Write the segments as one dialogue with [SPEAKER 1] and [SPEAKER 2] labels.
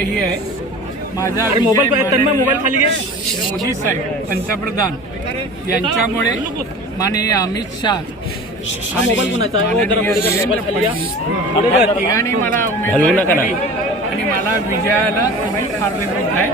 [SPEAKER 1] ही आहे, माझा
[SPEAKER 2] मोबाईल खाली घे.
[SPEAKER 1] मोदी साहेब पंतप्रधान यांच्यामुळे माननीय अमित शाह आणि तिघांनी मला उमेदवारी दिली आणि मला विजयाला तुम्ही कारणीभूत आहे.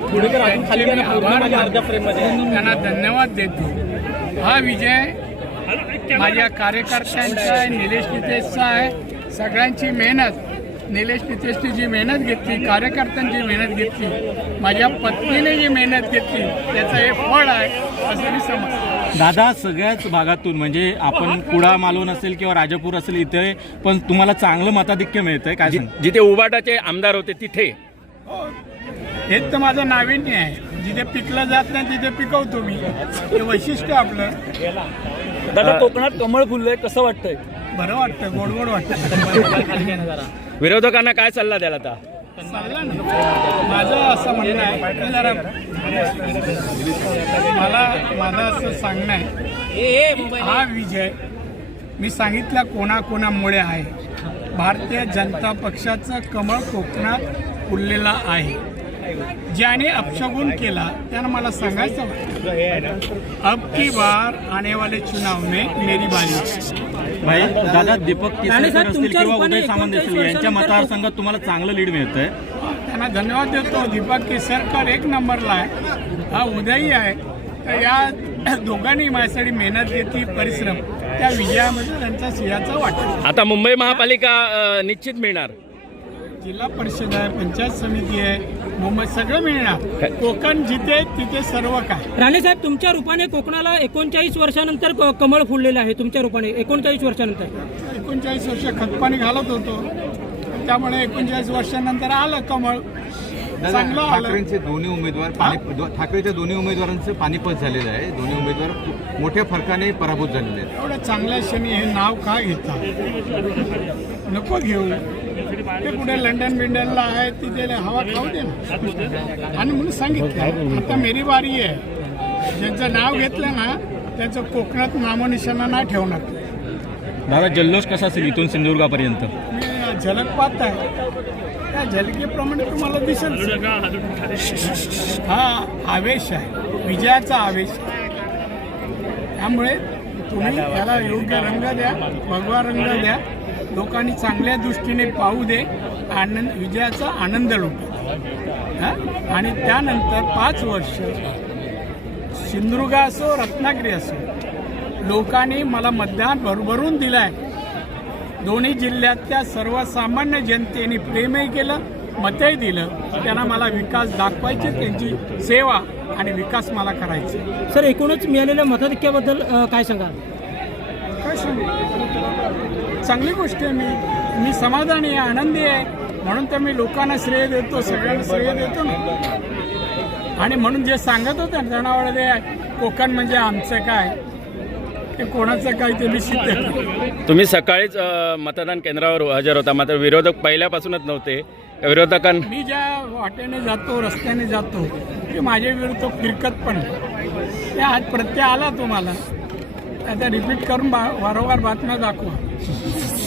[SPEAKER 1] त्यांना धन्यवाद देतो. हा विजय माझ्या कार्यकर्त्यांचा आहे, निलेश नितेशचा आहे. सगळ्यांची मेहनत, निलेश नितेशने जी मेहनत घेतली, कार्यकर्त्यांची मेहनत घेतली, माझ्या पत्नीने जी मेहनत घेतली, त्याचं हे फळ आहे असं मी समजतो.
[SPEAKER 2] दादा, सगळ्याच भागातून म्हणजे आपण कुडा मालवण असेल किंवा राजापूर असेल इथे पण तुम्हाला चांगलं मताधिक्य मिळतंय काय?
[SPEAKER 3] जिथे उबाटाचे आमदार होते तिथे
[SPEAKER 1] हेच तर माझं नाविन्य आहे. जिथे पिकलं जात नाही तिथे पिकवतो मी, हे वैशिष्ट्य आपलं.
[SPEAKER 2] दादा, कोकणात कमळ फुललंय, कसं वाटतंय?
[SPEAKER 1] बरं वाटतं, गोड वाटतं.
[SPEAKER 3] विरोधकांना काय सल्ला द्याल आता?
[SPEAKER 1] माझं असं म्हणणं आहे की जरा माझं असं सांगणं आहे, हा विजय मी सांगितलं कोणाकोणामुळे आहे. भारतीय जनता पक्षाचं कमळ कोकणात फुललेला आहे. ज्याने अपशगुन केला त्यानं मला सांगायचं अब की बार आने वाले चुनाव में मेरी बारी.
[SPEAKER 2] भाई दादा, दीपक केसरकर असतील किंवा उदय सामंत असतील यांच्या मतदारसंघात तुम्हाला चांगलं लीड मिळतंय.
[SPEAKER 1] त्यांना धन्यवाद देतो. दीपक केसरकर एक नंबरला आहे, हा उदयही आहे. तर या दोघांनी माझ्यासाठी मेहनत घेतली, परिश्रम, त्या विजयामध्ये त्यांचा सिंहाचा वाटा.
[SPEAKER 3] आता मुंबई महापालिका निश्चित मिळणार.
[SPEAKER 1] जिल्हा परिषद आहे, पंचायत समिती आहे, मुंबई सगळं मिळणार. कोकण जिथे तिथे सर्व काय.
[SPEAKER 4] राणे साहेब, तुमच्या रूपाने कोकणाला 39 वर्षानंतर कमळ फुललेलं आहे. तुमच्या रूपाने 39 वर्षानंतर
[SPEAKER 1] 39 वर्ष खतपाणी घालत होतो, त्यामुळे 39 वर्षानंतर आलं कमळ, चांगलं आलं.
[SPEAKER 5] ठाकरेंचे दोन्ही उमेदवार ठाकरेच्या दोन्ही उमेदवारांचं पानिपत झालेलं आहे. दोन्ही उमेदवार मोठ्या फरकाने पराभूत झालेले आहेत.
[SPEAKER 1] एवढ्या चांगल्या क्षणी हे नाव का घेता? नको घेऊ. ते कुठे लंडन बिंडनला आहे, तिथे हवा खाऊ दे ना. आणि म्हणून सांगितलं आता मेरी बारी आहे. ज्यांचं नाव घेतलं ना त्यांचं कोकणात नामोनिशाणा नाही ठेवणार.
[SPEAKER 2] दादा, जल्लोष कसा असेल इथून सिंधुदुर्गापर्यंत?
[SPEAKER 1] मी झलक पाहत आहे, त्या झलकेप्रमाणे तुम्हाला दिसेल. हा आवेश आहे, विजयाचा आवेश. त्यामुळे तुम्ही त्याला योग्य रंग द्या, भगवा रंग द्या. लोकांनी चांगल्या दृष्टीने पाहू दे, आनंद, विजयाचा आनंद लुटू. आणि त्यानंतर 5 वर्ष सिंधुदुर्ग असो, रत्नागिरी असो, लोकांनी मला मतदान भरभरून दिलं आहे. दोन्ही जिल्ह्यातल्या सर्वसामान्य जनतेने प्रेमही केलं, मतही दिलं. त्यांना मला विकास दाखवायचे, त्यांची सेवा आणि विकास मला करायचे.
[SPEAKER 4] सर, एकूणच मिळालेल्या मताधिक्याबद्दल काय सांगाल?
[SPEAKER 1] काय सांगू, चांगली गोष्ट आहे. मी समाधानी आहे, आनंदी आहे. म्हणून तर मी लोकांना श्रेय देतो, सगळ्यांना श्रेय देतो ना. आणि म्हणून जे सांगत होते ना जनावरे, कोकण म्हणजे आमचं काय, ते कोणाचं काय, ते मी सिद्ध केलं.
[SPEAKER 3] तुम्ही सकाळीच मतदान केंद्रावर हजर होता, मात्र विरोधक पहिल्यापासूनच नव्हते. विरोधकांना
[SPEAKER 1] मी ज्या वाटेने जातो, रस्त्याने जातो, ते माझ्या विरुद्ध फिरकत पण ते आज प्रत्यय आला तुम्हाला. आता रिपीट करून वारंवार बातम्या दाखवा.